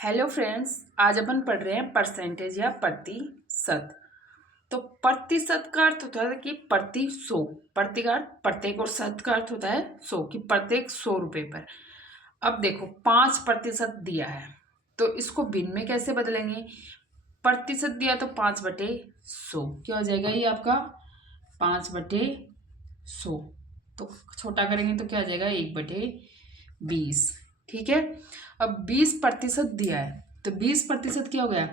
Hello friends, आज अपन पढ़ रहे हैं परसेंटेज या प्रतिशत। तो प्रतिशत का अर्थ होता है कि प्रति सौ, प्रति का अर्थ प्रत्येक और शत का अर्थ होता है सौ, कि प्रत्येक 100 रुपये पर। अब देखो 5% दिया है तो इसको भिन्न में कैसे बदलेंगे। प्रतिशत दिया तो 5/100 क्या हो जाएगा, ये आपका 5/100। तो छोटा करेंगे तो क्या हो जाएगा 1/20। ठीक है। अब 20% दिया है तो 20% क्या हो गया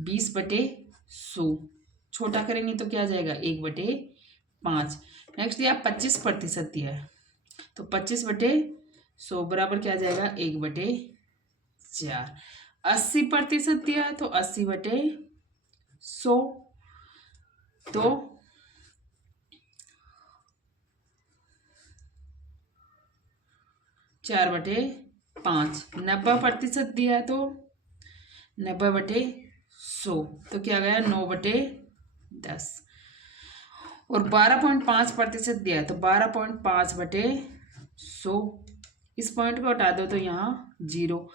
20/100। छोटा करेंगे तो क्या आ जाएगा 1/5। नेक्स्ट दिया 25% दिया है तो 25/100 बराबर क्या आ जाएगा 1/4। 80% दिया है तो 80/100 तो 4/5। 90% दिया है तो 90/100 तो क्या गया 9/10। और 12.5% दिया है तो 12.5/100। इस पॉइंट को हटा दो तो यहाँ 0।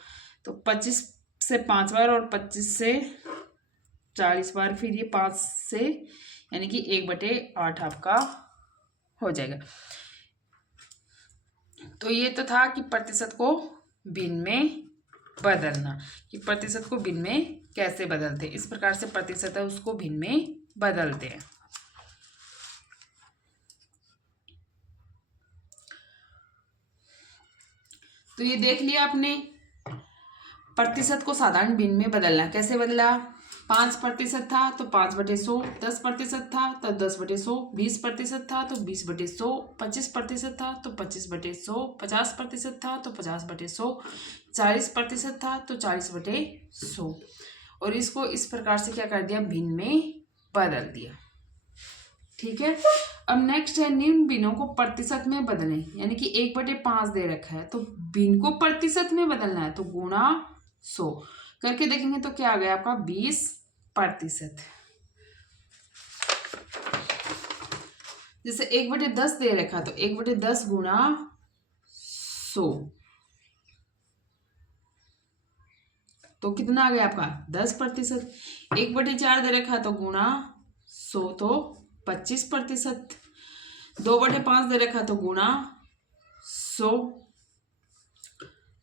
तो 25 से 5 बार और 25 से 40 बार, फिर ये 5 से यानी कि 1/8 आपका हो जाएगा। तो ये तो था कि प्रतिशत को भिन्न में बदलना, कि प्रतिशत को भिन्न में कैसे बदलते हैं। इस प्रकार से प्रतिशत है उसको भिन्न में बदलते हैं। तो ये देख लिया आपने, प्रतिशत को साधारण भिन्न में बदलना। कैसे बदला, 5% था तो 5/100, 10% था तो 10/100, 20% था तो 20/100, 25% था तो 25/100, 50% था तो 50/100, 40% था तो 40/100। और इसको इस प्रकार से क्या कर दिया, भिन्न में बदल दिया। ठीक है। अब नेक्स्ट है निम्न भिन्नों को प्रतिशत में बदलें, यानी कि 1/5 दे रखा है तो भिन्न को प्रतिशत में बदलना है तो गुणा 100 करके देखेंगे तो क्या आ गया आपका 20%। जैसे 1/10 दे रखा तो 1/10 गुणा 100 तो कितना आ गया आपका 10%। 1/4 दे रखा तो गुणा 100 तो 25%। 2/5 दे रखा तो गुणा 100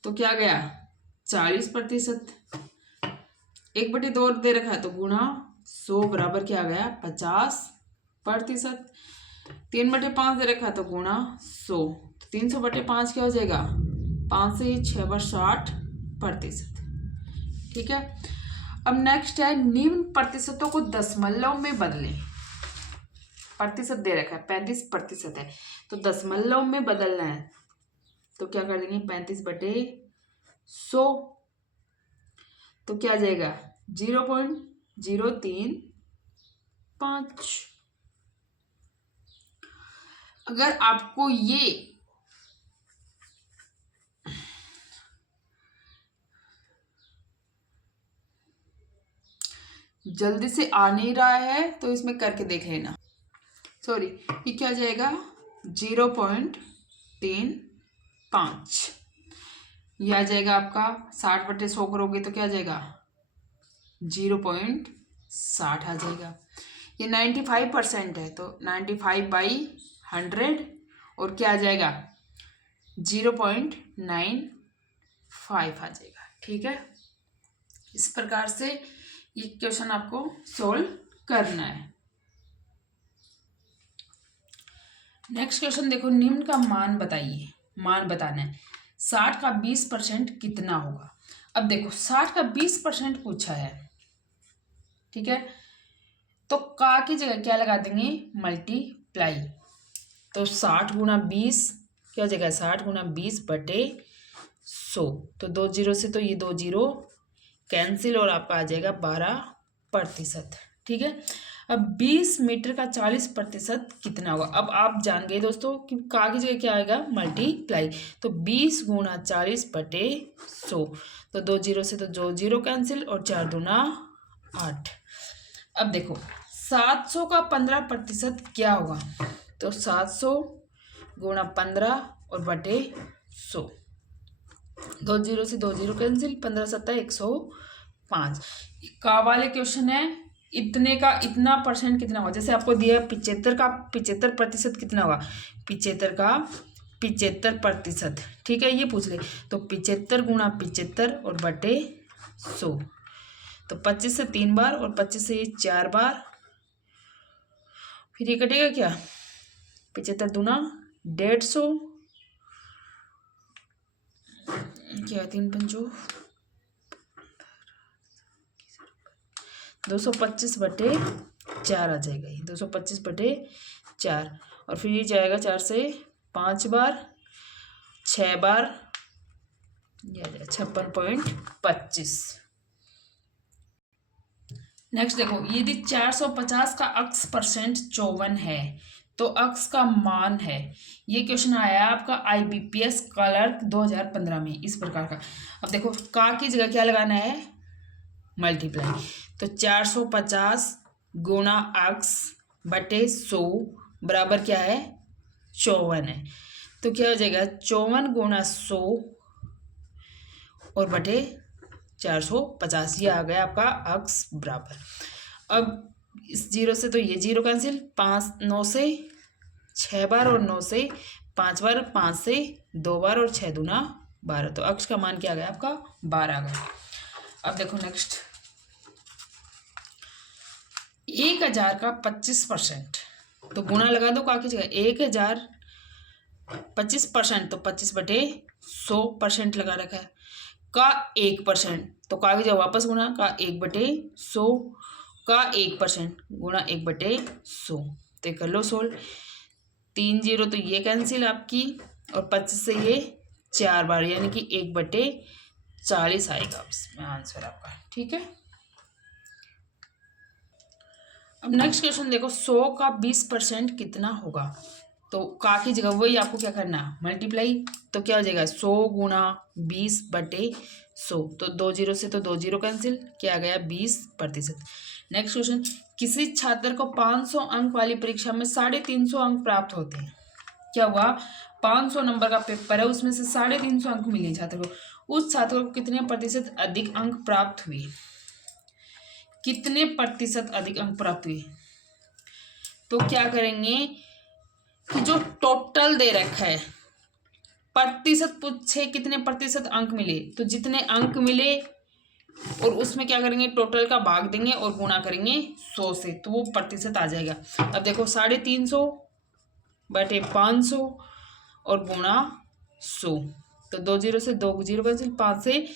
तो क्या गया 40%। 1/2 दे रखा तो गुणा 100 बराबर क्या गया 50%। 3/5 दे रखा तो गुणा 100 तो 300/5 क्या हो जाएगा 5 से 6 बार 60%। ठीक है। अब नेक्स्ट है निम्न प्रतिशतों को दशमलव में बदलें। प्रतिशत दे रखा है 35% है तो दशमलव में बदलना है तो क्या कर देंगे 35/100 तो क्या आ जाएगा 0.035। अगर आपको ये जल्दी से आ नहीं रहा है तो इसमें करके देख लेना। सॉरी, ये क्या आ जाएगा 0.35। ये आ जाएगा आपका 60/100 करोगे तो क्या आ जाएगा 0.60 आ जाएगा। ये 95% है तो 95/100 और क्या आ जाएगा 0.95 आ जाएगा। ठीक है। इस प्रकार से ये क्वेश्चन आपको सोल्व करना है। नेक्स्ट क्वेश्चन देखो, निम्न का मान बताइए, मान बताना है 60 का 20% कितना होगा। अब देखो 60 का 20% पूछा है, ठीक है, तो का की जगह क्या लगा देंगे मल्टीप्लाई। तो 60 गुणा 20 क्या हो जाएगा 60 गुणा 20/100 तो 2 0 से तो ये 2 0 कैंसिल और आपका आ जाएगा 12%। ठीक है। अब 20 मीटर का 40% कितना होगा। अब आप जान गए दोस्तों कि का की जगह क्या आएगा मल्टीप्लाई। तो 20 गुणा 40/100 तो 2 0 से तो 2 0 कैंसिल और 4 दूना 8। अब देखो 700 का 15% क्या होगा। तो 700 गुणा 15 और बटे 100 दो जीरो से दो जीरो कैंसिल, 15×7 = 105। का वाले क्वेश्चन है इतने का इतना परसेंट कितना होगा। जैसे आपको दिया है 75 का 75% कितना होगा, 75 का 75%, ठीक है, ये पूछ ले। तो 75 गुणा 75 और बटे 100, तो 25 से 3 बार और 25 से 4 बार, फिर ये कटेगा क्या, 75 दूना 150, क्या 3×5 225/4 आ जाएगा, ये 225/4, और फिर ये जाएगा 4 से 5 बार, 6 बार, ये आ जाएगा 56.25। नेक्स्ट देखो, यदि 450 का अक्स परसेंट 54 है तो अक्स का मान है। ये क्वेश्चन आया आपका IBPS क्लर्क 2015 में इस प्रकार का। अब देखो का की जगह क्या लगाना है, मल्टीप्लाई। तो 450 गुणा अक्स बटे 100 बराबर क्या है, 54 है। तो क्या हो जाएगा, 54 गुणा 100 और बटे 450, ये आ गया आपका अक्स बराबर। अब इस जीरो से तो ये जीरो कैंसिल, 5 9 से 6 बार और 9 से 5 बार, 5 से 2 बार और 6 दूना 12, तो अक्स का मान क्या आ गया आपका 12 आ गया। अब देखो नेक्स्ट, 1000 का 25%, तो गुणा लगा दो का की जगह, 1000 25%, तो 25/100% लगा रखा है, का 1%, तो का की जगह वापस गुणा, का 1/100, का 1% गुणा 1/100, तो कर लो सोल्व, 3 जीरो तो ये कैंसिल आपकी, और 25 से ये 4 बार, यानी कि 1/40 आएगा इसमें आंसर आपका, ठीक है। अब नेक्स्ट क्वेश्चन देखो, 100 का 20% कितना होगा। तो का की जगह वही आपको क्या करना, मल्टीप्लाई। तो क्या हो जाएगा, 100 गुणा 20/100, तो 2 जीरो से तो 2 जीरो कैंसिल, क्या आ गया 20%। नेक्स्ट क्वेश्चन, किसी छात्र को 500 अंक वाली परीक्षा में 350 अंक प्राप्त होते हैं। क्या हुआ, 500 नंबर का पेपर है, उसमें से 350 अंक मिले छात्र को, उस छात्र को कितने प्रतिशत अधिक अंक प्राप्त हुए, कितने प्रतिशत अधिक अंक प्राप्त हुए। तो क्या करेंगे कि जो टोटल दे रखा है, प्रतिशत पूछे कितने प्रतिशत अंक मिले, तो जितने अंक मिले और उसमें क्या करेंगे, टोटल का भाग देंगे और गुणा करेंगे 100 से, तो वो प्रतिशत आ जाएगा। अब देखो 350/500 और गुणा 100, तो 2 जीरो से 2 जीरो कैंसिल, 5 से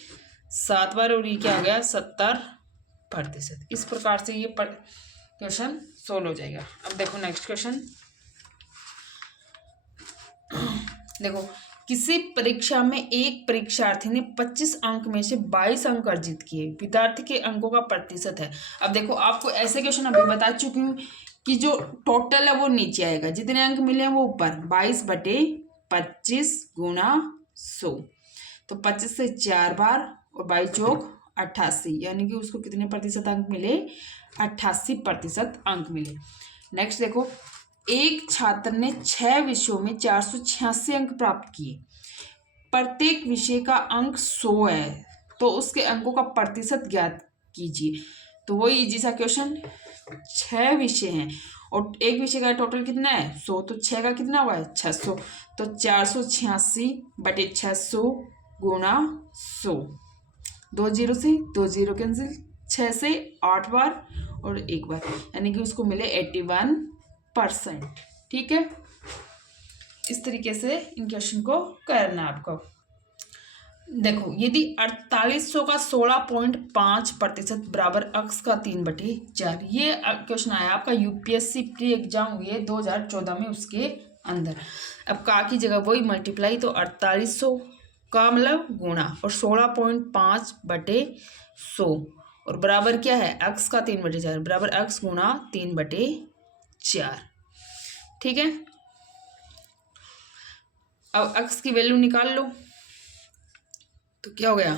7 बार, और ये क्या आ गया 70%। इस प्रकार से ये क्वेश्चन सोल्व हो जाएगा। अब देखो नेक्स्ट क्वेश्चन, देखो किसी परीक्षा में एक परीक्षार्थी ने 25 अंक में से 22 अंक अर्जित किए, विद्यार्थी के अंकों का प्रतिशत है। अब देखो आपको ऐसे क्वेश्चन अभी बता चुकी हूँ कि जो टोटल है वो नीचे आएगा, जितने अंक मिले हैं वो ऊपर, 22/25 गुणा 100, तो 25 से 4 बार और 22 चौक 88, यानी कि उसको कितने प्रतिशत अंक मिले, 88% अंक मिले। नेक्स्ट देखो, एक छात्र ने 6 विषयों में 486 अंक प्राप्त किए, प्रत्येक विषय का अंक 100 है, तो उसके अंकों का प्रतिशत ज्ञात कीजिए। तो वही इजी सा क्वेश्चन, 6 विषय हैं और एक विषय का टोटल कितना है 100, तो 6 का कितना हुआ है 600, तो 486/600 गुणा 100, 2 जीरो से 2 जीरो कैंसिल, 6 से 8 बार और 1 बार, यानी कि उसको मिले 81%, ठीक है। इस तरीके से इन क्वेश्चन को करना आपको। देखो यदि 4800 का 16.5% बराबर अक्स का 3/4, ये क्वेश्चन आया आपका UPSC प्री एग्जाम हुए 2014 में, उसके अंदर। अब का की जगह वही मल्टीप्लाई, तो 4800 का मतलब गुणा और 16.5/100 और बराबर क्या है अक्स का 3/4, बराबर अक्स गुणा 3/4, ठीक है। अब अक्स की वैल्यू निकाल लो, तो क्या हो गया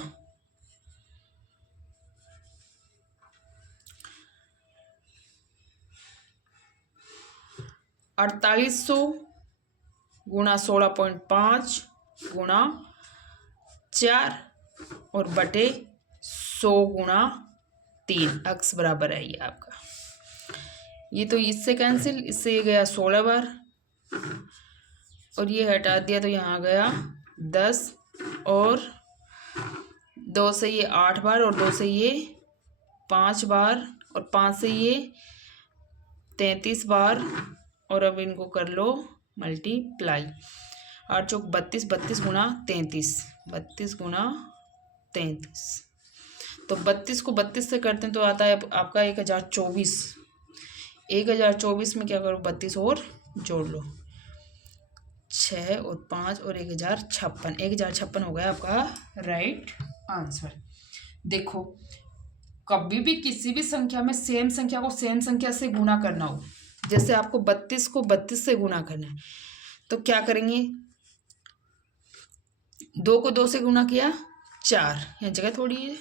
4800 गुणा 16.5 गुणा 4 और बटे 100 गुणा 3 अक्स बराबर है ये आपका। ये तो इससे कैंसिल, इससे ये गया 16 बार और ये हटा दिया तो यहाँ गया 10 और 2 से ये 8 बार और 2 से ये 5 बार और 5 से ये 33 बार और अब इनको कर लो मल्टीप्लाई। 8 चौक 32, 32 गुणा 33, 32 गुणा 33। तो 32 को 32 से करते हैं तो आता है आपका 1024। 1024 में क्या करो 32 और जोड़ लो, 6 और 5 और 1056। 1056 हो गया आपका राइट आंसर। देखो कभी भी किसी भी संख्या में सेम संख्या को सेम संख्या से गुणा करना हो, जैसे आपको 32 को 32 से गुणा करना है तो क्या करेंगे, 2 को 2 से गुणा किया 4, यहाँ जगह थोड़ी है,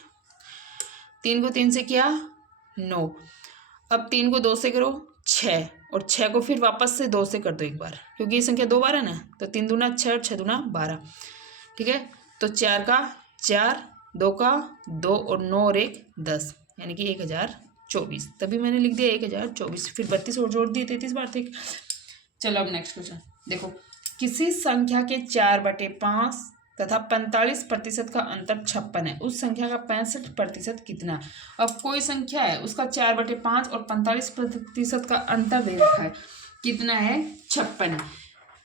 3 को 3 से किया 9, अब 3 को 2 से करो 6 और 6 को फिर वापस से 2 से कर दो एक बार, क्योंकि ये संख्या 2 बार है ना, तो 3 दूना 6 और 6 दूना 12। ठीक है, तो 4 का 4, 2 का 2 और 9 और 1 10, यानी कि 1024। तभी मैंने लिख दिया 1024, फिर 32 और जोड़ दिए 33 बार थे। चलो अब नेक्स्ट क्वेश्चन देखो, किसी संख्या के 4/5 तथा 45% का अंतर 56 है, उस संख्या का 65% कितना है। अब कोई संख्या है उसका 4/5 और 45% का अंतर दे रखा है, कितना है 56 है।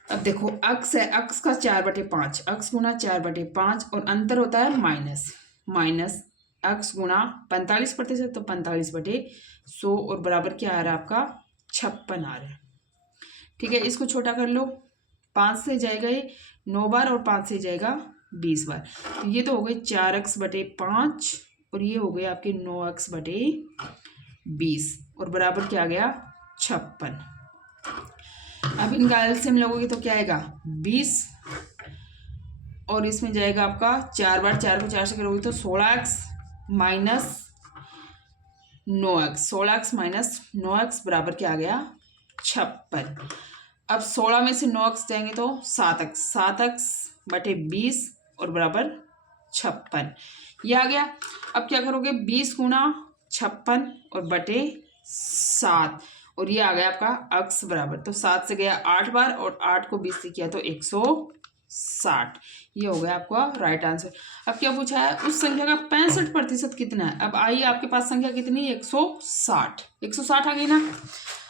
अब देखो अक्स है, अक्स का 4/5, अक्स गुना 4/5 और अंतर होता है माइनस अक्स गुणा 45%, तो 45/100 और बराबर क्या आ रहा है आपका 56 आ रहा है। ठीक है, इसको छोटा कर लो, 5 से जाएगा ये 9 बार और 5 से जाएगा 20 बार, तो ये तो हो गई 4x/5 और ये हो गए आपके 9x/20 और बराबर क्या आ गया 56। अब इनका एलसीएम लोगोगे तो क्या आएगा 20 और इसमें जाएगा आपका 4 बार, 4 को 4 से करोगे तो 16x minus 9x, 16x minus 9x बराबर क्या आ गया 56। अब 16 में से 9x जाएंगे तो 7x/20 और बराबर 56, ये आ गया। अब क्या करोगे 20 गुणा 56 और बटे 7 और ये आ गया आपका अक्स बराबर, तो 7 से गया 8 बार और 8 को 20 से किया तो 160, ये हो गया आपका राइट आंसर। अब क्या पूछा है, उस संख्या का 65% कितना है। अब आइए आपके पास संख्या कितनी है 160, 160 आ गई ना।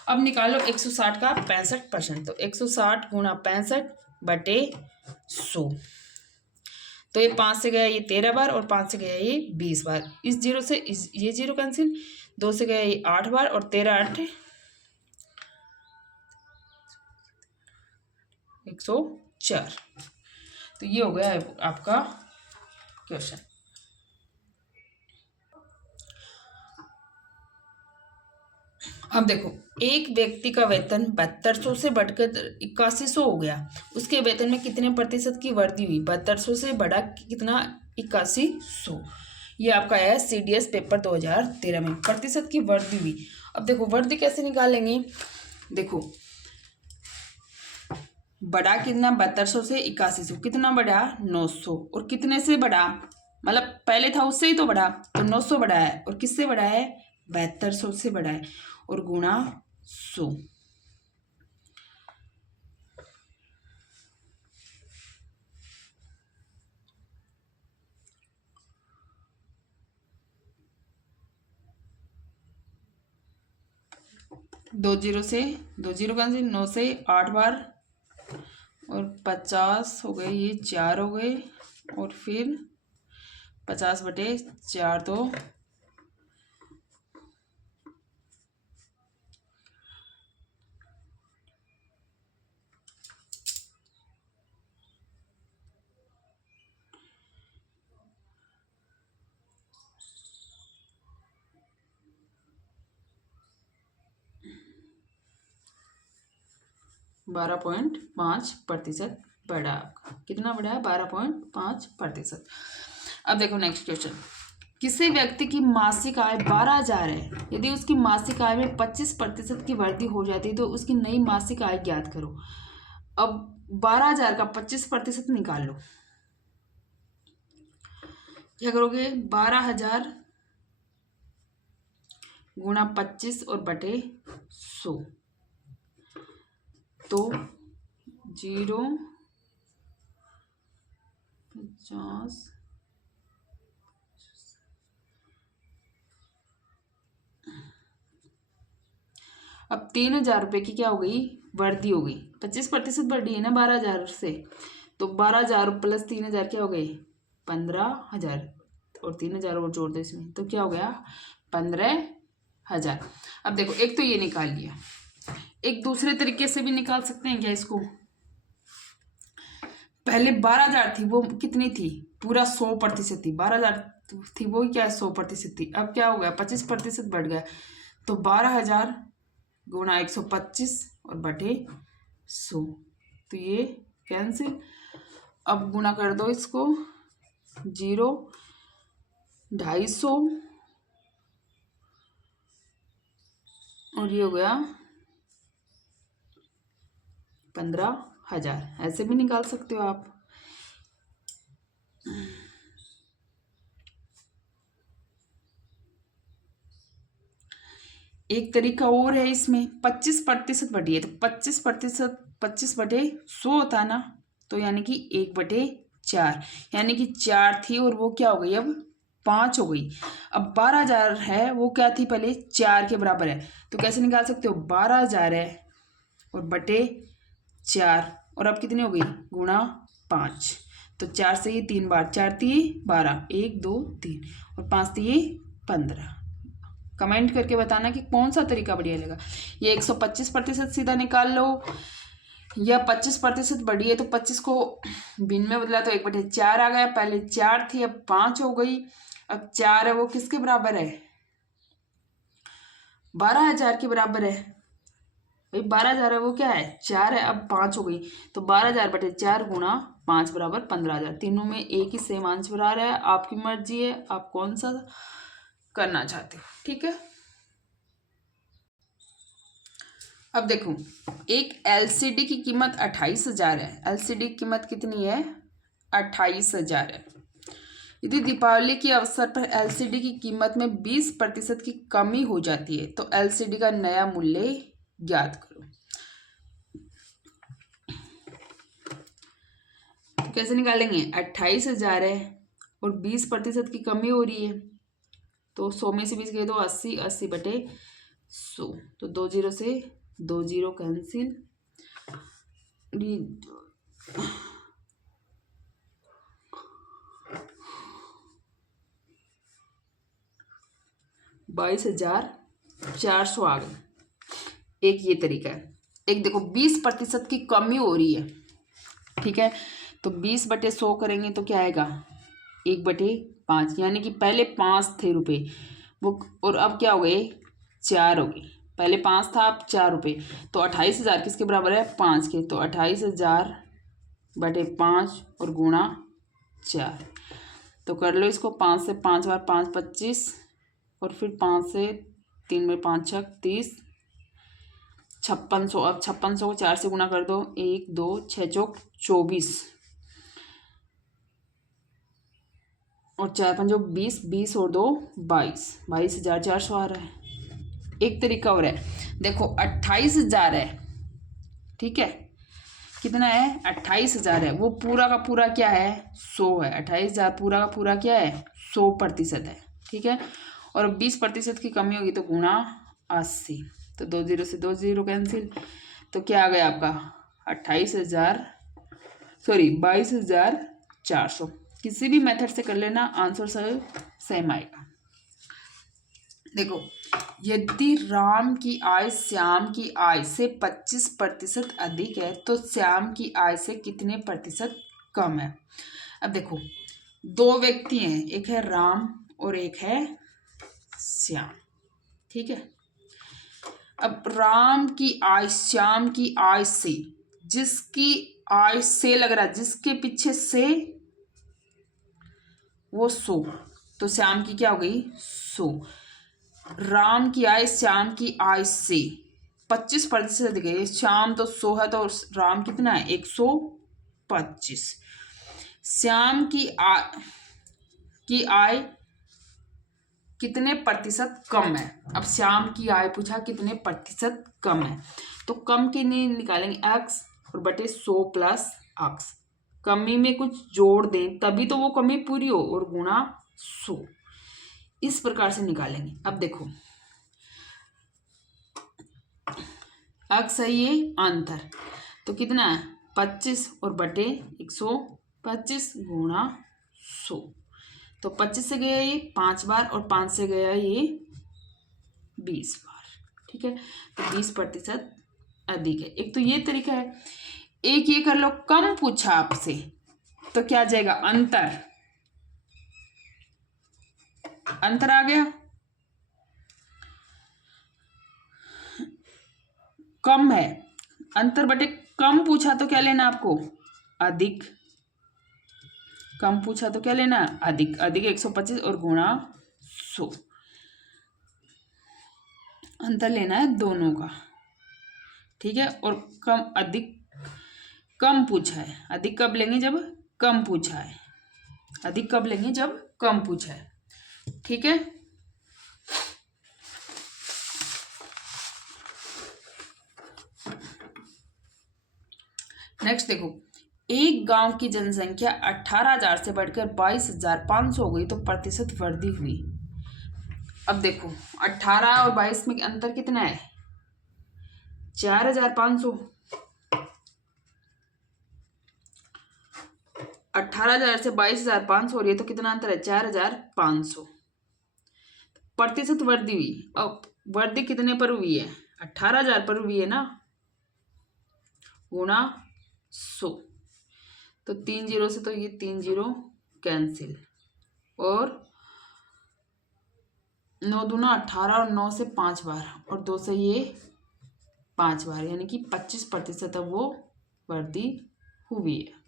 अब निकालो 160 का 65%, तो 160 गुणा 65/100, तो ये 5 से गया ये 13 बार और 5 से गया ये 20 बार, इस जीरो से ये जीरो कैंसिल, 2 से गया ये 8 बार और 13 8 104, तो ये हो गया आपका क्वेश्चन। अब देखो एक व्यक्ति का वेतन 7200 से बढ़कर 8100 हो गया, उसके वेतन में कितने प्रतिशत की वृद्धि हुई। 7200 से बढ़ा कितना 8100, ये आपका है CDS पेपर 2013 में प्रतिशत की वृद्धि हुई। अब देखो वृद्धि कैसे निकालेंगे, देखो बढ़ा कितना 7200 से 8100, कितना बढ़ा 900 और कितने से बढ़ा, मतलब पहले था उससे ही तो बढ़ा, तो 900 बढ़ा है और किससे बढ़ा है 7200 से बढ़ा है और गुणा 100। दो जीरो कैंसिल, 9 से 8 बार और 50 हो गए, ये 4 हो गए और फिर 50/4 तो 12.5% बढ़ा, आपका कितना बढ़ा है 12.5%। अब देखो नेक्स्ट क्वेश्चन, किसी व्यक्ति की मासिक आय 12,000 है, यदि उसकी मासिक आय में 25% की वृद्धि हो जाती है तो उसकी नई मासिक आय ज्ञात करो। अब 12,000 का 25% निकाल लो, क्या करोगे, 12,000 गुणा 25 और बटे 100, तो 0, 50, अब 3,000 रुपये की क्या हो गई, वृद्धि हो गई। 25% बढ़ी है ना 12,000 से, तो 12,000 प्लस 3,000 क्या हो गए, 15,000, और 3,000 और जोड़ दो इसमें, तो क्या हो गया, 15,000। अब देखो, एक तो ये निकाल लिया, एक दूसरे तरीके से भी निकाल सकते हैं क्या इसको। पहले 12,000 थी, वो कितनी थी, पूरा 100% थी, 12,000 थी, वो क्या 100% थी। अब क्या हो गया, 25% बढ़ गया, तो 12,000 गुणा 125 और बटे 100, तो ये कैंसिल। अब गुणा कर दो इसको, 0, 250 और ये हो गया 15,000। ऐसे भी निकाल सकते हो आप। एक तरीका और है इसमें, 25% बढ़ी है, तो 25%, 25/100 होता है ना, तो यानी कि 1/4, यानी कि 4 थी और वो क्या हो गई, अब 5 हो गई। अब 12,000 है, वो क्या थी पहले, 4 के बराबर है, तो कैसे निकाल सकते हो, 12,000 है और बटे 4, और अब कितनी हो गई, गुणा 5, तो 4 से ये 3 बार, 4 तिये 12, 1 2 3 और 5 तिये 15। कमेंट करके बताना कि कौन सा तरीका बढ़िया लगा। ये 125% सीधा निकाल लो, या 25% बढ़ी है तो 25 को भिन्न में बदला तो 1/4 आ गया, पहले 4 थी अब 5 हो गई। अब 4 है वो किसके बराबर है, 12,000 के बराबर है भाई, 12,000 है वो क्या है, 4 है, अब 5 हो गई, तो 12,000/4 गुणा 5 बराबर 15,000। तीनों में एक ही सेम आंसर आ रहा है, आपकी मर्जी है आप कौन सा करना चाहते हो, ठीक है। अब देखो, एक एलसीडी की कीमत 28,000 है, एलसीडी की कीमत कितनी है, 28,000 है। यदि दीपावली के अवसर पर एलसीडी की कीमत में 20% की कमी हो जाती है तो एलसीडी का नया मूल्य ज्ञात करो। तो कैसे निकालेंगे, 28,000 है और 20% की कमी हो रही है, तो 100 में से 20 गए तो 80, 80/100, तो 2 0 से 2 0 कैंसिल, 22,400 आ गए। एक ये तरीका है, एक देखो 20% की कमी हो रही है, ठीक है, तो 20/100 करेंगे तो क्या आएगा, 1/5, यानी कि पहले 5 थे रुपए वो, और अब क्या हो गए, 4 हो गए, पहले 5 था अब 4 रुपये, तो 28,000 किसके बराबर है, 5 के, तो 28,000/5 और गुणा 4, तो कर लो इसको, 5 से 5 बार 5 25, और फिर 5 से 3 में 5 6 30, 5600। अब 5600 को 4 से गुणा कर दो, 1 2 6 चौक 24 और 4 5 20, 20 और 2 22, 22,400 आ रहा है। एक तरीका और है, देखो 28,000 है, ठीक है, कितना है, 28,000 है, वो पूरा का पूरा क्या है, 100 है, 28,000 पूरा का पूरा क्या है, 100% है, ठीक है, और 20% की कमी होगी तो गुणा 80, तो 2 0 से 2 0 कैंसिल, तो क्या आ गया आपका 28,000, सॉरी 22,400। किसी भी मेथड से कर लेना, आंसर सेम आएगा। देखो, यदि राम की आय श्याम की आय से 25% अधिक है तो श्याम की आय से कितने प्रतिशत कम है। अब देखो, दो व्यक्ति हैं, एक है राम और एक है श्याम, ठीक है। अब राम की आय श्याम की आय से, जिसकी आय से लग रहा है, जिसके पीछे से वो 100, तो श्याम की क्या हो गई 100। राम की आय श्याम की आय से 25% अधिक है, श्याम तो 100 है तो राम कितना है 125। श्याम की आय की आय कितने प्रतिशत कम है। अब श्याम की आय पूछा कितने प्रतिशत कम है, तो कम की नहीं निकालेंगे x और बटे 100 प्लस x, कमी में कुछ जोड़ दें तभी तो वो कमी पूरी हो, और गुणा 100, इस प्रकार से निकालेंगे। अब देखो x है ये अंतर, तो कितना है 25 और बटे 125 गुणा 100, तो 25 से गया ये 5 बार और 5 से गया ये 20 बार। ठीक है, तो 20% अधिक है। एक तो ये तरीका है, एक ये कर लो कम पूछा आपसे तो क्या आ जाएगा अंतर, अंतर आ गया, कम है अंतर बटे कम पूछा तो क्या लेना आपको अधिक, कम पूछा तो क्या लेना अधिक, अधिक 125 और गुणा 100, अंतर लेना है दोनों का। ठीक है, और कम अधिक कम पूछा है, अधिक कब लेंगे जब कम पूछा है, अधिक कब लेंगे जब कम पूछा है। ठीक है, नेक्स्ट देखो, एक गांव की जनसंख्या 18,000 से बढ़कर 22,500 हो गई तो प्रतिशत वृद्धि हुई। अब देखो 18 और 22 में अंतर कितना है 4,500, 18,000 से 22,500 हो रही है तो कितना अंतर है 4,500, प्रतिशत वृद्धि हुई। अब वृद्धि कितने पर हुई है 18,000 पर हुई है ना, गुणा 100, तो 3 जीरो से तो ये 3 जीरो कैंसिल, और 9 दूना 18 और 9 से 5 बार और 2 से ये 5 बार, यानी कि 25% अब वो वृद्धि हुई है।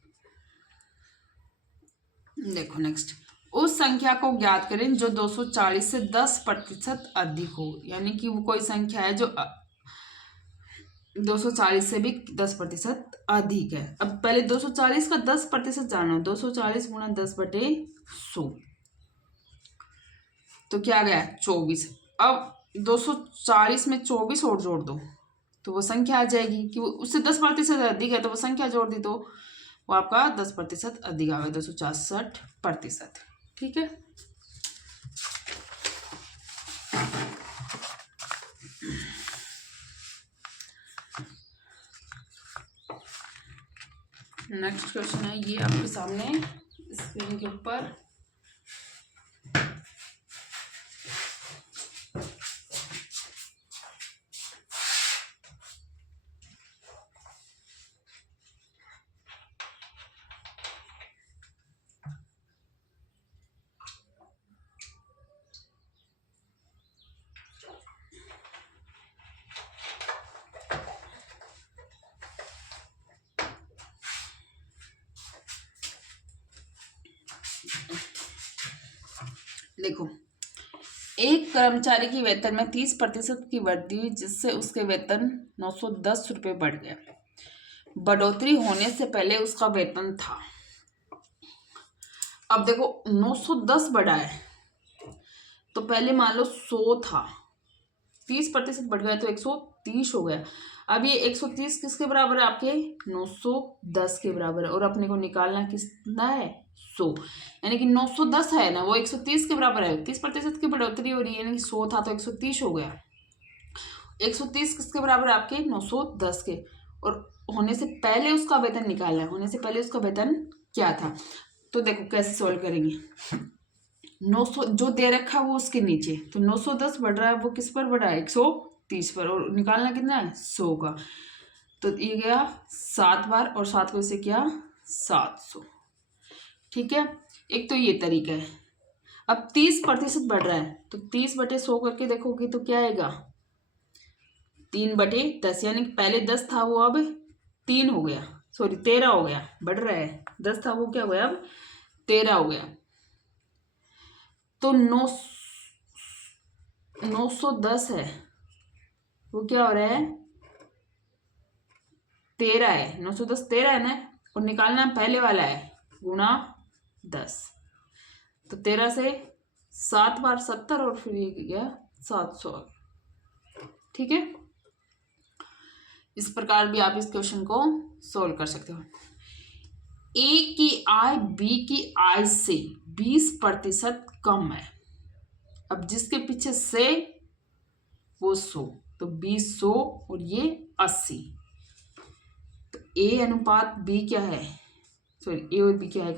देखो नेक्स्ट, उस संख्या को ज्ञात करें जो 240 से 10% अधिक हो, यानी कि वो कोई संख्या है जो 240 से भी 10% अधिक है। अब पहले 240 का 10% जानो, 240 गुणा 10 बटे 100, तो क्या आ गया 24। अब 240 में 24 और जोड़ दो तो वो संख्या आ जाएगी कि वो उससे 10% अधिक है, तो वो संख्या जोड़ दी तो वो आपका 10% अधिक आ गया 266%। ठीक है, नेक्स्ट क्वेश्चन है ये आपके सामने स्क्रीन के ऊपर। देखो, एक कर्मचारी की वेतन में 30% की वृद्धि हुई जिससे उसके वेतन 910 रुपये बढ़ गया। बढ़ोतरी होने से पहले उसका वेतन था, अब देखो 910 बढ़ा है तो पहले मान लो 100 था, 30% बढ़ गया तो 130 हो गया। अब ये 130 किसके बराबर है आपके 910 के बराबर है, और अपने को निकालना कितना है 100, यानी कि 910 है ना वो 130 के बराबर है, 30% की बढ़ोतरी हो रही है, यानी कि 100 था तो 130 हो गया। 130 किसके बराबर है आपके 910 के, और होने से पहले उसका वेतन निकालना है, होने से पहले उसका वेतन क्या था। तो देखो कैसे सोल्व करेंगे, 900 जो दे रखा है वो उसके नीचे, तो 910 बढ़ रहा है वो किस पर बढ़ रहा है 130 पर, और निकालना कितना है 100 का, तो ये गया 7 बार और 7 को इसे किया 700। ठीक है, एक तो ये तरीका है। अब 30% बढ़ रहा है तो 30 बटे 100 करके देखोगे तो क्या आएगा 3/10, यानी कि पहले 10 था वो अब 3 हो गया, सॉरी 13 हो गया, बढ़ रहा है 10 था वो क्या हो गया अब 13 हो गया। तो 910 है वो क्या हो रहा है 13 है, 910 13 है ना, और निकालना पहले वाला है गुणा 10, तो 13 से 7 बार 70 और फिर ये गया 700। ठीक है, इस प्रकार भी आप इस क्वेश्चन को सोल्व कर सकते हो। ए की आय बी की आय से 20% कम है। अब जिसके पीछे से वो 100, तो 20 100 और ये 80। तो ए अनुपात बी क्या है, सॉरी ए और बी क्या है,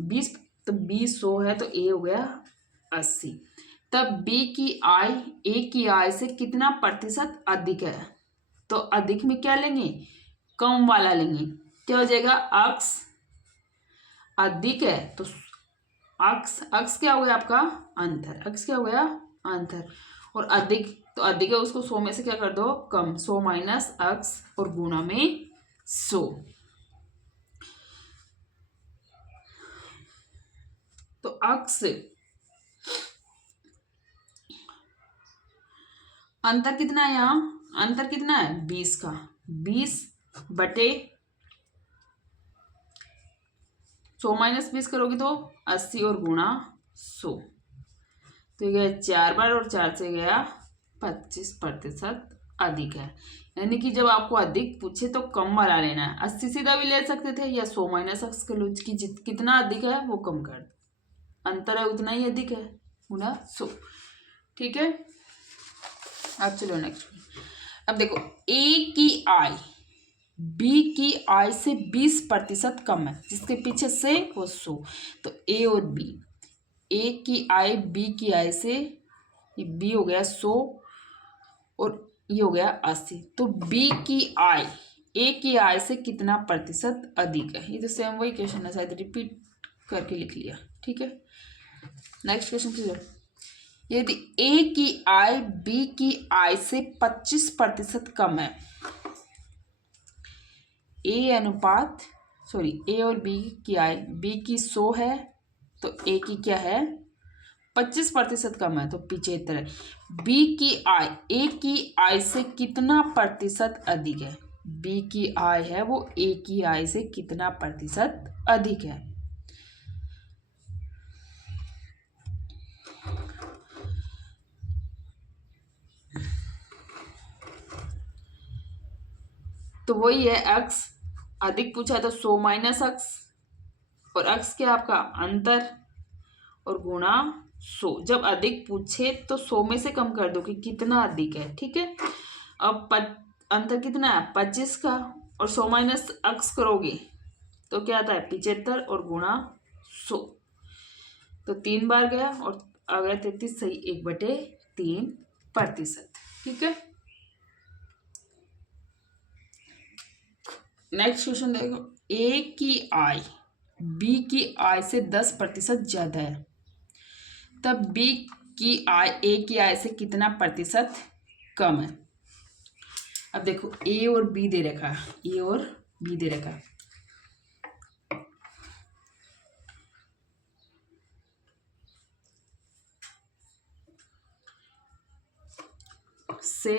20, तो 20 100 है, तो ए हो गया 80। तब बी की आय ए की आय से कितना प्रतिशत अधिक है। तो अधिक में क्या लेंगे, कम वाला लेंगे। क्या हो जाएगा, अक्स अधिक है तो अक्स क्या हो गया आपका, अंतर। अक्स क्या हो गया, अंतर। और अधिक, तो अधिक है उसको 100 में से क्या कर दो, कम। 100 माइनस अक्स और गुणा में 100। तो अक्स अंतर कितना है, यहाँ अंतर कितना है 20 का, 20 बटे 100 माइनस 20 करोगे तो 80 और गुणा 100। तो ये गया 4 बार और 4 से गया 25% अधिक है। यानी कि जब आपको अधिक पूछे तो कम वाला लेना है। 80 सीधा भी ले सकते थे या 100 माइनस अक्स कर लो कि कितना अधिक है वो कम कर, अंतर है उतना ही अधिक है, गुणा 100। ठीक है, अब चलो नेक्स्ट। अब देखो ए की आय बी की आय से 20% कम है, जिसके पीछे से वो 100। तो ए और बी, ए की आय बी की आय से, ये बी हो गया 100 और ये हो गया 80। तो बी की आय ए की आय से कितना प्रतिशत अधिक है। ये तो सेम वही क्वेश्चन है, शायद रिपीट करके लिख लिया। ठीक है, नेक्स्ट क्वेश्चन क्लियर। यदि ए की आय बी की आय से 25% कम है, ए अनुपात सॉरी ए और बी की आय, बी की 100 है तो ए की क्या है 25% कम है, तो 75 है। बी की आय ए की आय से कितना प्रतिशत अधिक है, बी की आय है वो ए की आय से कितना प्रतिशत अधिक है। तो वही है, अक्स अधिक पूछा है तो 100 माइनस अक्स और अक्स क्या आपका अंतर और गुणा 100। जब अधिक पूछे तो 100 में से कम कर दो कि कितना अधिक है। ठीक है, अब अंतर कितना है 25 का, और 100 माइनस अक्स करोगे तो क्या आता है 75 और गुणा 100। तो 3 बार गया और आ गया 33 सही 1/3%। ठीक है, नेक्स्ट क्वेश्चन देखो। ए की आय बी की आय से 10% ज्यादा है, तब बी की आय ए की आय से कितना प्रतिशत कम है। अब देखो ए और बी दे रखा है, ए और बी दे रखा है। से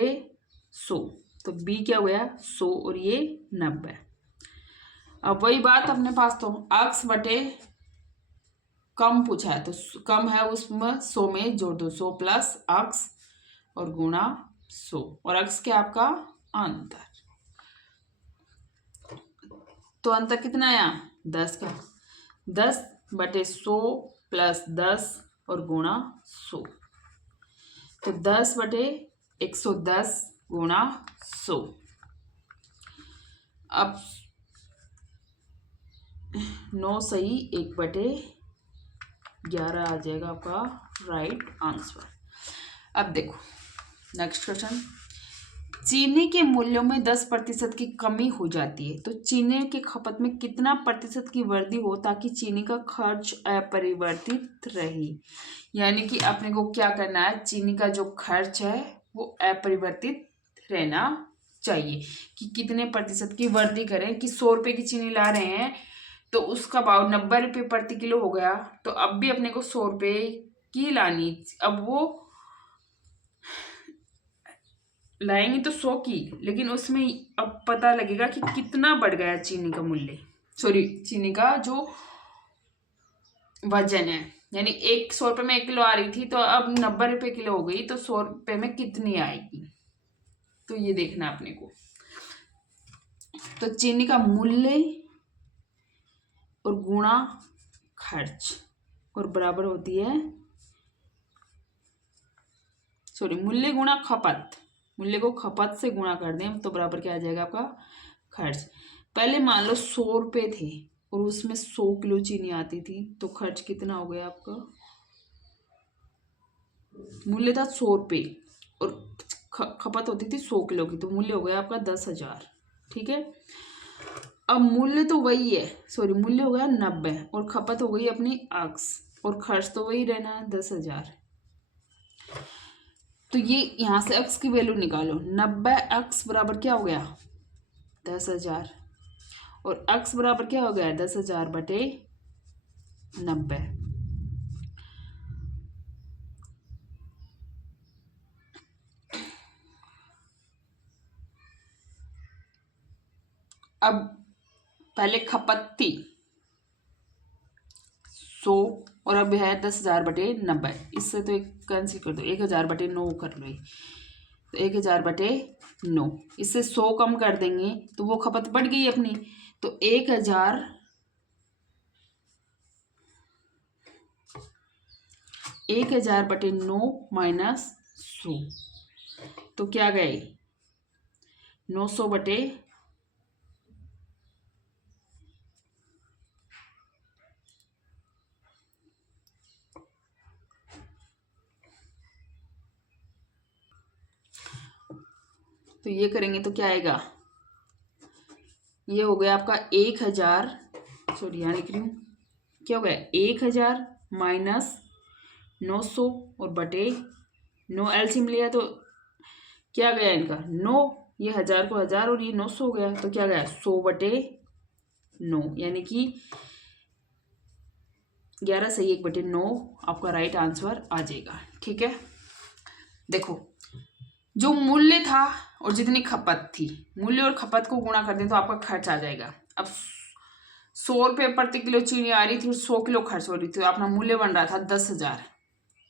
100, तो बी क्या हो गया 100 और ये 90। अब वही बात अपने पास तो अक्स बटे कम पूछा है, तो कम है उसमें 100 में जोड़ दो, 100 प्लस अक्स और गुणा 100, और अक्स क्या आपका अंतर। तो अंतर कितना आया 10 का, 10 बटे 100 प्लस 10 और गुणा 100, तो 10 बटे 110 गुणा 100। अब 9 सही 1/11 आ जाएगा आपका राइट आंसर। अब देखो नेक्स्ट क्वेश्चन। चीनी के मूल्यों में 10% की कमी हो जाती है, तो चीनी की खपत में कितना प्रतिशत की वृद्धि हो ताकि चीनी का खर्च अपरिवर्तित रहे। यानी कि अपने को क्या करना है, चीनी का जो खर्च है वो अपरिवर्तित रहना चाहिए। कि कितने प्रतिशत की वृद्धि करें, कि 100 रुपये की चीनी ला रहे हैं तो उसका भाव 90 रुपये प्रति किलो हो गया, तो अब भी अपने को 100 रुपये की लानी। अब वो लाएंगे तो 100 की, लेकिन उसमें अब पता लगेगा कि कितना बढ़ गया चीनी का मूल्य, सॉरी चीनी का जो वजन है। यानी 100 रुपये में 1 किलो आ रही थी तो अब 90 रुपये किलो हो गई, तो 100 रुपये में कितनी आएगी, तो ये देखना अपने को। तो चीनी का मूल्य और गुणा खर्च और बराबर होती है, सॉरी, मूल्य गुणा खपत, मूल्य को खपत से गुणा कर दें तो बराबर क्या आ जाएगा आपका खर्च। पहले मान लो 100 रुपये थे और उसमें 100 किलो चीनी आती थी, तो खर्च कितना हो गया आपका, मूल्य था 100 रुपये और खपत होती थी 100 किलो की, तो मूल्य हो गया आपका 10,000। ठीक है, अब मूल्य तो वही है, सॉरी, मूल्य हो गया 90 और खपत हो गई अपनी अक्स और खर्च तो वही रहना है 10,000। तो ये यहाँ से अक्स की वैल्यू निकालो, 90 अक्स बराबर क्या हो गया 10,000 और अक्स बराबर क्या हो गया 10,000 बटे 90। अब पहले खपत थी 100 और अब है 10,000 बटे 90, इससे तो एक कैंसिल कर दो, 1,000 बटे 9 कर लो, तो 1,000 बटे 9, इससे 100 कम कर देंगे तो वो खपत बढ़ गई अपनी, तो 1,000 बटे 9 माइनस 100, तो क्या गए 900 बटे, तो ये करेंगे तो क्या आएगा, ये हो गया आपका 1,000, सॉरी यहाँ लिख रही हूँ, क्या हो गया 1,000 माइनस 900 और बटे 9, एलसीएम लिया तो क्या गया इनका 9, ये 1,000 को 1,000 और ये 900 हो गया, तो क्या गया 100 बटे 9, यानी कि 11 सही 1 बटे 9 आपका राइट आंसर आ जाएगा। ठीक है, देखो जो मूल्य था और जितनी खपत थी, मूल्य और खपत को गुणा कर दें तो आपका खर्च आ जाएगा। अब 100 रुपये प्रति किलो चीनी आ रही थी और 100 किलो खर्च हो रही थी, तो अपना मूल्य बन रहा था 10,000,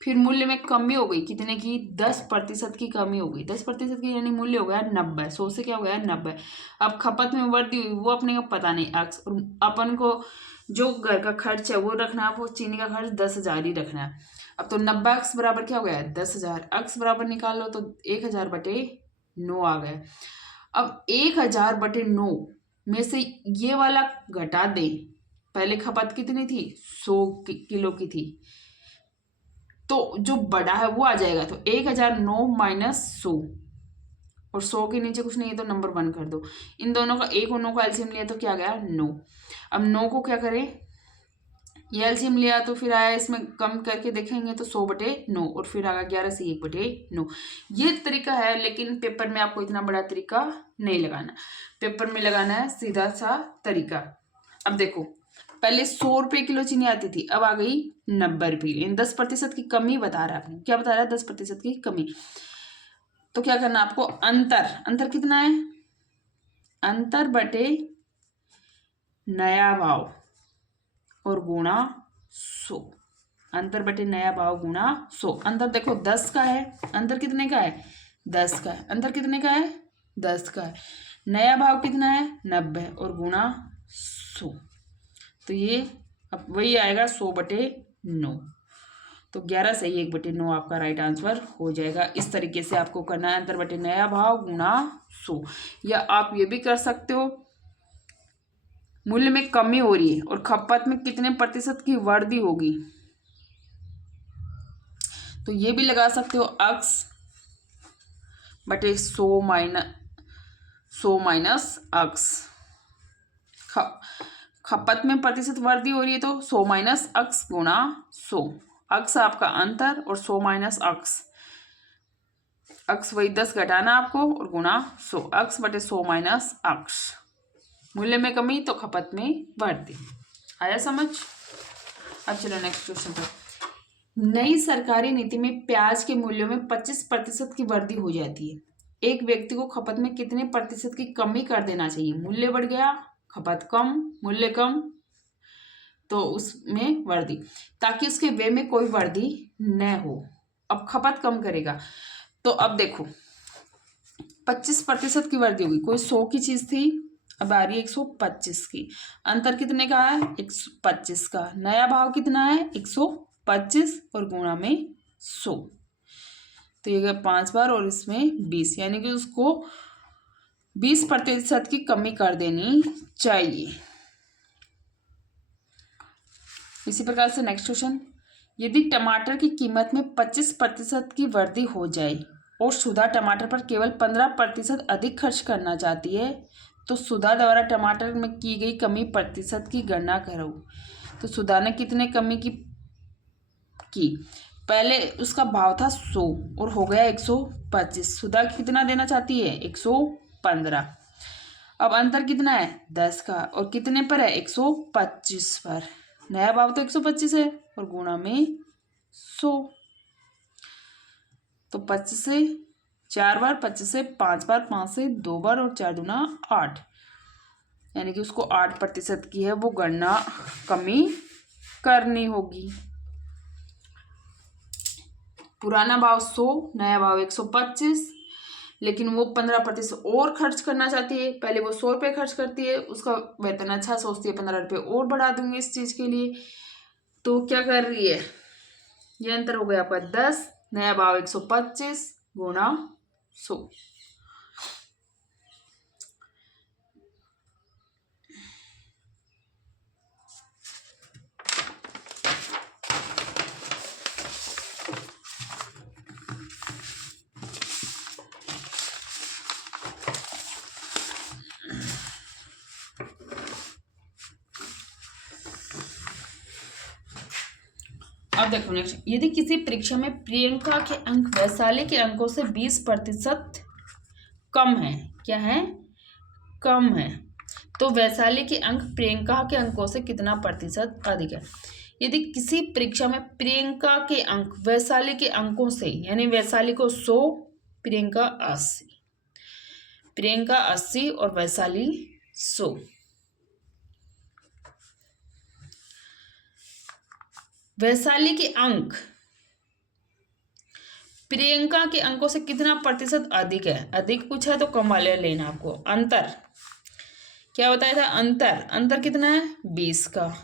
फिर मूल्य में कमी हो गई, कितने की 10% की कमी हो गई, 10% की, यानी मूल्य हो गया 90, 100 से क्या हो गया 90। अब खपत में वृद्धि हुई वो अपने को पता नहीं अक्स, और अपन को जो घर का खर्च है वो रखना है, वो चीनी का खर्च 10,000 ही रखना है। अब तो 90 अक्स बराबर क्या हो गया 10,000, अक्स बराबर निकाल लो तो 1,000 बटे 9 आ गया। अब 1,000 बटे 9 में से ये वाला घटा दें, पहले खपत कितनी थी 100 किलो की थी, तो जो बड़ा है वो आ जाएगा, तो 1,009 माइनस 100 और 100 के नीचे कुछ नहीं है तो नंबर 1 कर दो, इन दोनों का 1 और 9 का एलसीएम लिया तो क्या गया 9। अब 9 को क्या करें, ये एलसीएम लिया तो फिर आया, इसमें कम करके देखेंगे तो 100 बटे 9 और फिर आगा 11 से 1 बटे 9। ये तरीका है, लेकिन पेपर में आपको इतना बड़ा तरीका नहीं लगाना, पेपर में लगाना है सीधा सा तरीका। अब देखो पहले 100 रुपये किलो चीनी आती थी, अब आ गई 90 रुपये, इन 10% की कमी बता रहा है आपने, क्या बता रहा है 10% की कमी। तो क्या करना आपको, अंतर कितना है, अंतर बटे नया भाव और गुणा 100, अंतर बटे नया भाव गुणा 100। अंतर देखो 10 का है, अंतर कितने का है 10 का है, अंतर कितने का है 10 का है, नया भाव कितना है 90 और गुणा 100, तो ये अब वही आएगा 100 बटे 9, तो 11 सही 1 बटे 9 आपका राइट आंसर हो जाएगा। इस तरीके से आपको करना है, अंतर बटे नया भाव गुणा 100, या आप ये भी कर सकते हो मूल्य में कमी हो रही है और खपत में कितने प्रतिशत की वृद्धि होगी, तो ये भी लगा सकते हो, अक्स बटे 100 माइनस अक्स, खपत में प्रतिशत वृद्धि हो रही है तो 100 माइनस अक्स गुणा 100, अक्स आपका अंतर और 100 माइनस अक्स वही 10 घटाना आपको और गुणा 100, अक्स बटे 100 माइनस अक्स, मूल्य में कमी तो खपत में वृद्धि। आया समझ। अब चलो नेक्स्ट क्वेश्चन पर। नई सरकारी नीति में प्याज के मूल्यों में 25% की वृद्धि हो जाती है, एक व्यक्ति को खपत में कितने प्रतिशत की कमी कर देना चाहिए, मूल्य बढ़ गया खपत कम, मूल्य कम तो उसमें वृद्धि, ताकि उसके व्यय में कोई वृद्धि न हो। अब खपत कम करेगा, तो अब देखो 25% की वृद्धि होगी। कोई 100 की चीज थी, अब आ रही है 125 की। अंतर कितने का है? 125 का। नया भाव कितना है? 125 और गुणा में 100, तो ये गया 5 बार और इसमें 20, यानी कि उसको 20% की कमी कर देनी चाहिए। इसी प्रकार से नेक्स्ट क्वेश्चन, यदि टमाटर की कीमत में 25% की वृद्धि हो जाए और सुधा टमाटर पर केवल 15% अधिक खर्च करना चाहती है, तो सुधा द्वारा टमाटर में की गई कमी प्रतिशत की गणना करो। तो सुधा ने कितने कमी की? पहले उसका भाव था 100 और हो गया 125। सुधा कितना देना चाहती है? 115। अब अंतर कितना है? 10 का, और कितने पर है? 125 पर। नया भाव तो 125 है और गुणा में 100, तो 25 से 4 बार, 25 से 5 बार, 5 से 2 बार और 4 दूना 8, यानी कि उसको 8% की है वो गणना कमी करनी होगी। पुराना भाव 100, नया भाव 125, लेकिन वो 15% और खर्च करना चाहती है। पहले वो 100 रुपये खर्च करती है, उसका वेतन अच्छा, सोचती है 15 रुपये और बढ़ा दूंगी इस चीज के लिए, तो क्या कर रही है? ये अंतर हो गया आपका 10, नया भाव 125 गुणा 100। अब देखो नेक्स्ट, यदि किसी परीक्षा में प्रियंका के अंक वैशाली के अंकों से 20% कम है, क्या है? कम है, तो वैशाली के अंक प्रियंका के अंकों से कितना प्रतिशत अधिक है? यदि किसी परीक्षा में प्रियंका के अंक वैशाली के अंकों से, यानी वैशाली को 100, प्रियंका 80, प्रियंका 80 और वैशाली 100, वैशाली के अंक प्रियंका के अंकों से कितना प्रतिशत अधिक है? अधिक पूछा है तो कम वाले लेना आपको। अंतर क्या बताया था? अंतर कितना है? 20 का,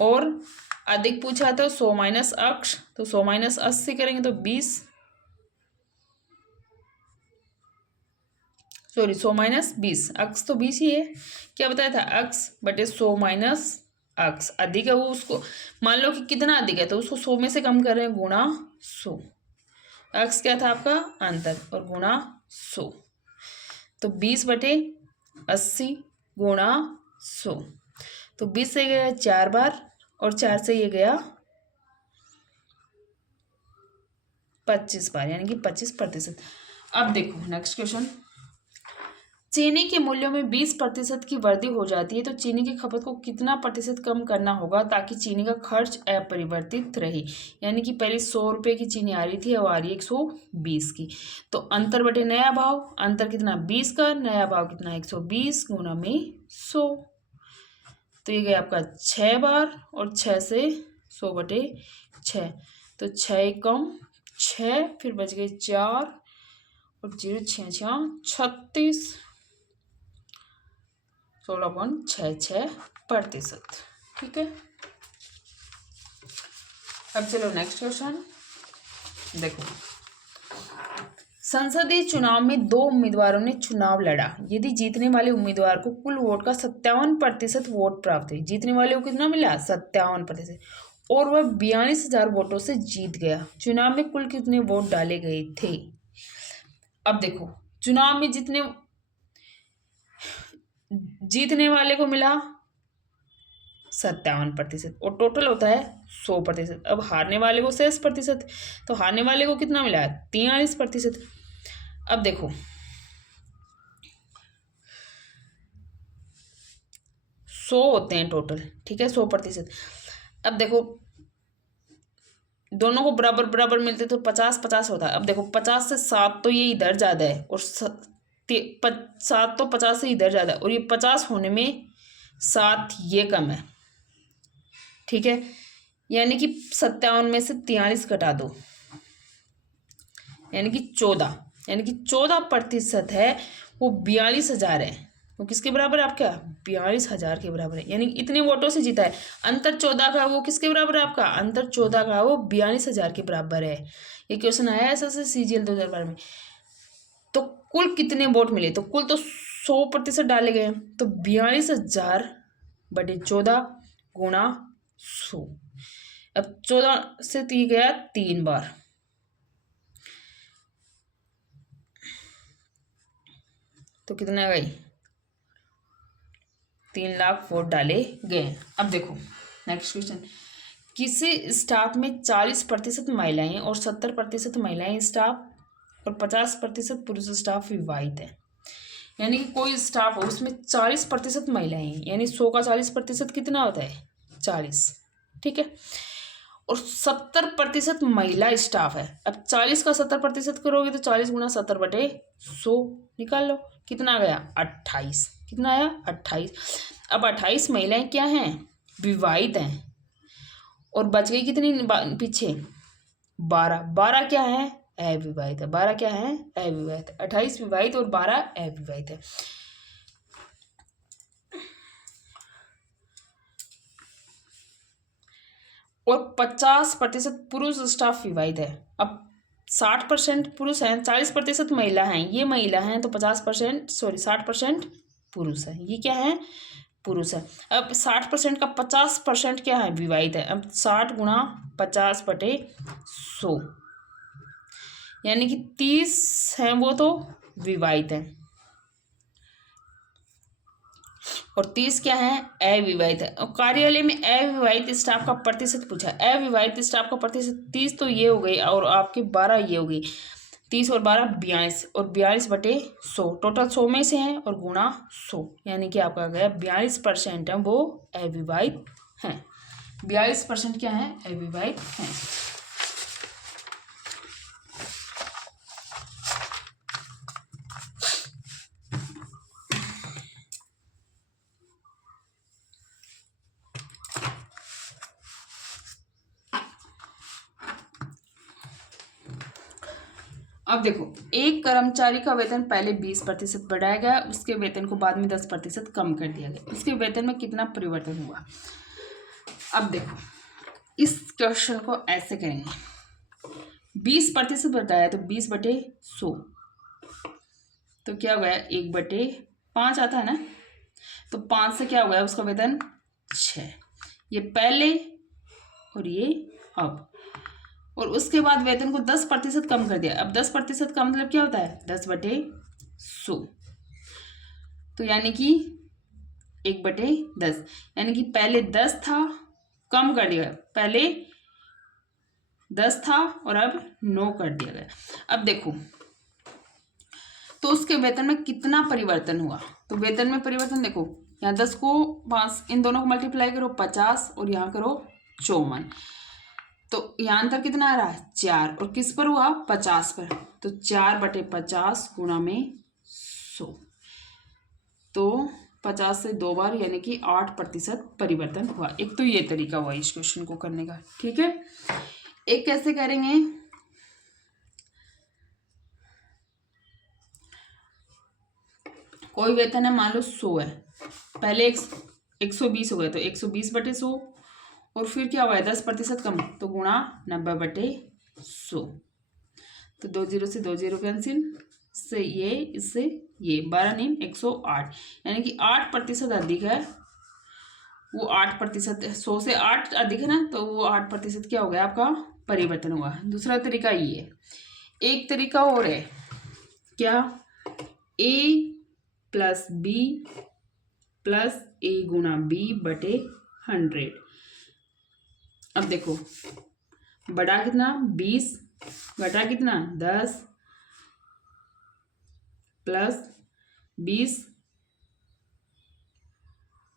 और अधिक पूछा तो 100 माइनस अक्ष, तो 100 माइनस 80 करेंगे तो 20, सॉरी 100 माइनस 20, अक्ष तो 20 ही है। क्या बताया था? अक्ष बटे 100 माइनस अक्ष, अधिक है वो, उसको मान लो कि कितना अधिक है तो उसको 100 में से कम कर रहे हैं, गुणा 100। अक्ष क्या था आपका? अंतर, और गुणा 100, तो 20 बटे 80 गुणा 100, तो 20 से गया 4 बार और 4 से ये गया 25 बार, यानी कि 25%। अब देखो नेक्स्ट क्वेश्चन, चीनी के मूल्यों में 20% की वृद्धि हो जाती है, तो चीनी की खपत को कितना प्रतिशत कम करना होगा ताकि चीनी का खर्च अपरिवर्तित रहे? यानी कि पहले 100 रुपये की चीनी आ रही थी, अब आ रही है 120 की, तो अंतर बटे नया भाव, अंतर कितना? 20 का, नया भाव कितना? 120 गुणा में 100, तो ये गया आपका 6 बार और 6 से 100 बटे 6, तो 6 कम 6, फिर बच गए 4 और 0 6 36, 16.66%। ठीक है, अब चलो नेक्स्ट क्वेश्चन देखो, संसदीय चुनाव में 2 उम्मीदवारों ने चुनाव लड़ा। यदि जीतने वाले उम्मीदवार को कुल वोट का 57% वोट प्राप्त हुई, जीतने वाले को कितना मिला? 57%, और वह 42,000 वोटों से जीत गया। चुनाव में कुल कितने वोट डाले गए थे? अब देखो, चुनाव में जीतने वाले को मिला 57% और टोटल होता है 100%। अब हारने वाले को 6%, तो हारने वाले को कितना मिला? 43%। अब देखो 100 होते हैं टोटल, ठीक है, 100%। अब देखो दोनों को बराबर बराबर मिलते तो 50-50 होता है। अब देखो 50 से 7 तो ये इधर ज़्यादा है, और 7 तो 50 से इधर ज़्यादा है, और ये 50 होने में 7 ये कम है, ठीक है, यानी कि 57 में से 43 घटा दो, यानी कि 14, यानी कि 14% है वो 42,000 है। वो किसके बराबर है आपका? 42,000 के बराबर है, यानी इतने वोटों से जीता है। अंतर 14 का वो किसके बराबर है आपका? अंतर 14 का वो 42,000 के बराबर है। ये क्वेश्चन आया है ऐसा CGL 2012 में। तो कुल कितने वोट मिले? तो कुल तो 100% डाले गए, तो 42,000/14 गुणा 100। अब 14 से 3 गया 3 बार, तो कितना गई? 3 लाख वोट डाले गए। अब देखो नेक्स्ट क्वेश्चन, किसी स्टाफ में 40% महिलाएं और 70% महिलाएं स्टाफ और 50% पुरुष स्टाफ विवाहित है। यानी कि कोई स्टाफ हो उसमें 40% महिलाएं हैं, यानी 100 का 40% कितना होता है? 40, ठीक है। और 70% महिला स्टाफ है। अब 40 का 70% करोगे तो 40 गुणा 70/100 निकाल लो, कितना गया? 28। कितना आया? 28। अब 28 महिलाएं क्या हैं? विवाहित हैं, और बच गई कितनी पीछे? 12। 12 क्या है? अविवाहित है। 12 क्या है? अविवाहित है। 28 विवाहित और 12 अविवाहित है। और 50% पुरुष स्टाफ विवाहित है। अब 60% पुरुष हैं, 40% महिला हैं, ये महिला हैं, तो 50% 60% पुरुष है, ये क्या है? पुरुष है। अब 60% का 50% क्या है? विवाहित है। अब 60 गुणा 50/100, यानी कि 30 हैं वो तो विवाहित हैं, और 30 क्या है? अविवाहित है। और कार्यालय में अविवाहित स्टाफ का प्रतिशत पूछा। अविवाहित स्टाफ का प्रतिशत 30 तो ये हो गई, और आपके 12 ये हो गई। 30 और 12 42, और 42/100, टोटल 100 में से हैं, और गुणा 100, यानी कि आपका गया 42% है वो अविवाहित हैं। 42% क्या है? अविवाहित हैं। अब देखो, एक कर्मचारी का वेतन पहले 20% बढ़ाया गया, उसके वेतन को बाद में 10% कम कर दिया गया। उसके वेतन में कितना परिवर्तन हुआ? अब देखो, इस क्वेश्चन को ऐसे करेंगे, 20% बताया तो 20/100, तो क्या हो गया? 1/5 आता है ना, तो 5 से क्या हो गया? उसका वेतन 6, ये पहले और ये अब। और उसके बाद वेतन को 10% कम कर दिया। अब 10% का मतलब क्या होता है? 10/100, तो यानी कि 1/10, यानी कि पहले 10 था, कम कर दिया, पहले 10 था और अब 9 कर दिया गया। अब देखो, तो उसके वेतन में कितना परिवर्तन हुआ? तो वेतन में परिवर्तन देखो, यहाँ 10 को 5, इन दोनों को मल्टीप्लाई करो 50, और यहाँ करो 54, तो यहाँ अंतर कितना आ रहा है? 4, और किस पर हुआ? 50 पर, तो 4/50 गुणा में 100, तो 50 से 2 बार, यानी कि 8% परिवर्तन हुआ। एक तो ये तरीका हुआ इस क्वेश्चन को करने का, ठीक है। एक कैसे करेंगे? कोई वेतन है, मान लो 100 है, पहले 120 हो गया, तो 120/100, और फिर क्या हुआ है? 10% कम, तो गुणा 90/100, तो 2 0 से 2 0 कैंसिल, इससे ये, इससे ये, 12 नहीं 108, यानी कि 8% अधिक है वो। 8%, 100 से 8 अधिक है ना, तो वो 8% क्या हो गया? आपका परिवर्तन हुआ। दूसरा तरीका ये है। एक तरीका और है, क्या? A + B + A गुणा B/100। अब देखो, बड़ा कितना? 20, घटा कितना? 10, प्लस 20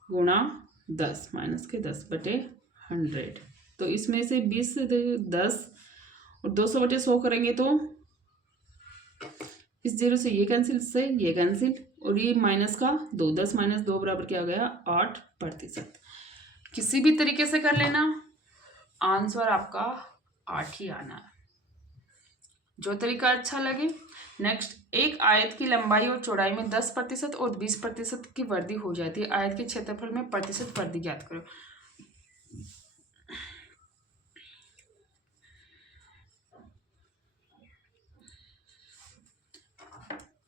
गुणा 10 माइनस के 10/100, तो इसमें से 20 से 10 और 200/100 करेंगे, तो इस 0 से ये कैंसिल, से ये कैंसिल, और ये माइनस का 2, 10 - 2 बराबर क्या हो गया? 8%। किसी भी तरीके से कर लेना, आंसर आपका 8 ही आना है, जो तरीका अच्छा लगे। नेक्स्ट, एक आयत की लंबाई और चौड़ाई में 10% और 20% की वृद्धि हो जाती है, आयत के क्षेत्रफल में प्रतिशत वृद्धि ज्ञात करो।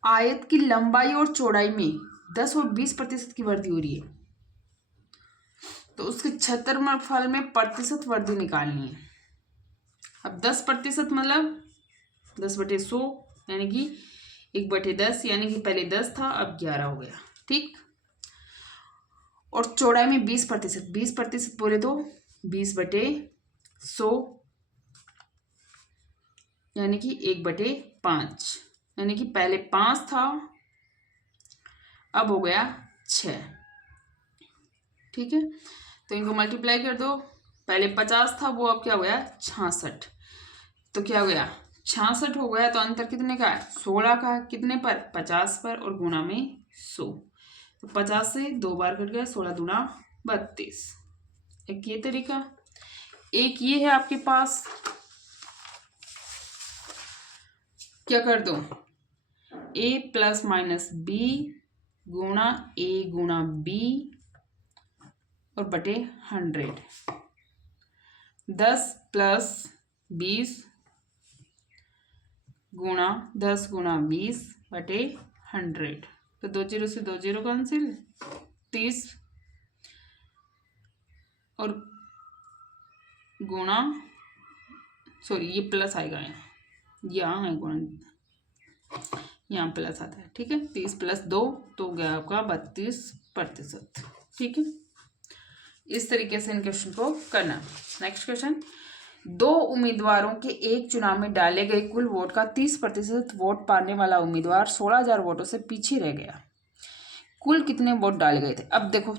आयत की लंबाई और चौड़ाई में 10 और 20% की वृद्धि हो रही है, तो उसके क्षेत्रफल में प्रतिशत वृद्धि निकालनी है। अब 10% मतलब 10/100, यानी कि 1/10, यानी कि पहले 10 था अब 11 हो गया, ठीक। और चौड़ाई में 20%, 20% बोले तो 20/100, यानी कि 1/5, यानी कि पहले 5 था अब हो गया 6, ठीक है। तो इनको मल्टीप्लाई कर दो, पहले 50 था वो अब क्या हो गया 66, तो क्या हो गया 66 हो गया। तो अंतर कितने का है 16 का है, कितने पर 50 पर, और गुणा में 100, तो 50 से 2 बार कट गया, 16 दूना 32। एक ये तरीका, एक ये है आपके पास, क्या कर दो a प्लस माइनस b गुणा a गुणा b और बटे 100, 10 प्लस 20 गुणा 10 गुणा 20 बटे 100, तो 2 0 से 2 0 कैंसिल, 30 और गुणा, सॉरी ये प्लस आएगा, यहाँ है गुणा, यहाँ प्लस आता है, ठीक है। 30 + 2 तो हो गया आपका 32%, ठीक है। इस तरीके से इन क्वेश्चन को करना। नेक्स्ट क्वेश्चन, 2 उम्मीदवारों के एक चुनाव में डाले गए कुल वोट का 30% वोट पाने वाला उम्मीदवार 16,000 वोटों से पीछे रह गया, कुल कितने वोट डाले गए थे। अब देखो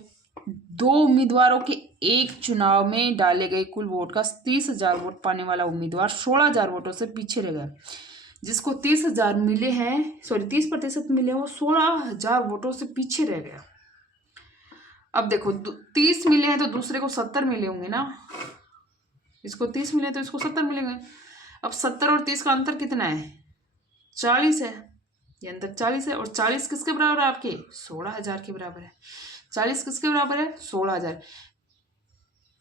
2 उम्मीदवारों के एक चुनाव में डाले गए कुल वोट का 30,000 वोट पाने वाला उम्मीदवार 16,000 वोटों से पीछे रह गया, जिसको 30,000 मिले हैं, सॉरी 30% मिले, वो 16,000 वोटों से पीछे रह गया। अब देखो 30 मिले हैं तो दूसरे को 70 मिले होंगे ना, इसको 30 मिले तो इसको 70 मिलेंगे। अब 70 और 30 का अंतर कितना है 40 है, ये अंतर 40 है, और 40 किसके बराबर है आपके 16,000 के बराबर है। 40 किसके बराबर है 16,000,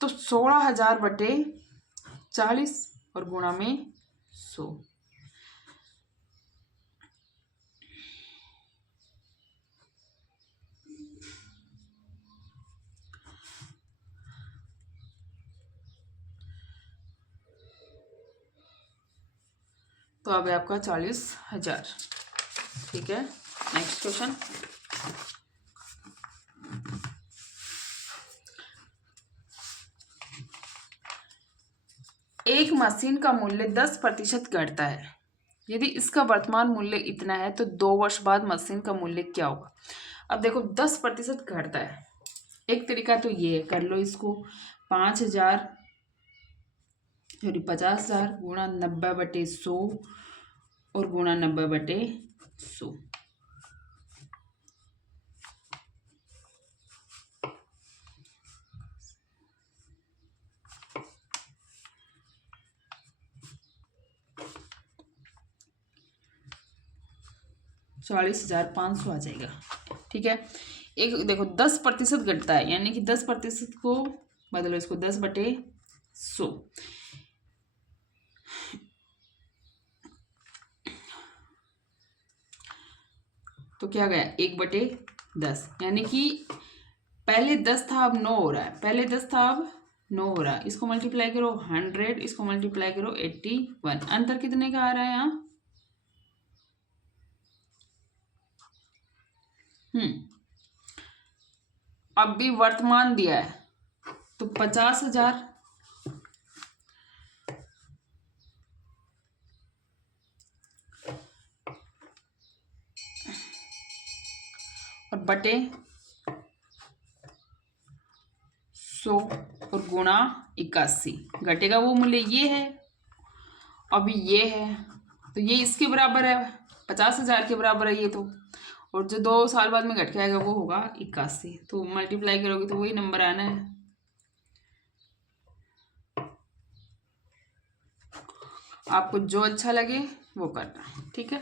तो 16,000 बटे 40 और गुणा में 100, तो अब आपका 40,000, ठीक है। नेक्स्ट क्वेश्चन, एक मशीन का मूल्य 10% घटता है, यदि इसका वर्तमान मूल्य इतना है तो 2 वर्ष बाद मशीन का मूल्य क्या होगा। अब देखो 10% घटता है, एक तरीका तो ये है, कर लो इसको 5,000 सॉरी 50,000 गुणा 90/100 और गुणा 90/100, ₹40,500 आ जाएगा, ठीक है। एक देखो 10% घटता है, यानी कि 10% को बदलो, इसको 10/100, तो क्या गया 1/10, यानी कि पहले 10 था अब 9 हो रहा है, पहले 10 था अब 9 हो रहा है। इसको मल्टीप्लाई करो 100, इसको मल्टीप्लाई करो 81, अंतर कितने का आ रहा है यहाँ अब भी वर्तमान दिया है तो 50,000 और बटे 100 और गुणा 81, घटेगा वो मूल्य ये है, अभी ये है, तो ये इसके बराबर है, 50,000 के बराबर है ये, तो और जो 2 साल बाद में घट के आएगा वो होगा 81, तो मल्टीप्लाई करोगे तो वही नंबर आना है, आपको जो अच्छा लगे वो करना, ठीक है।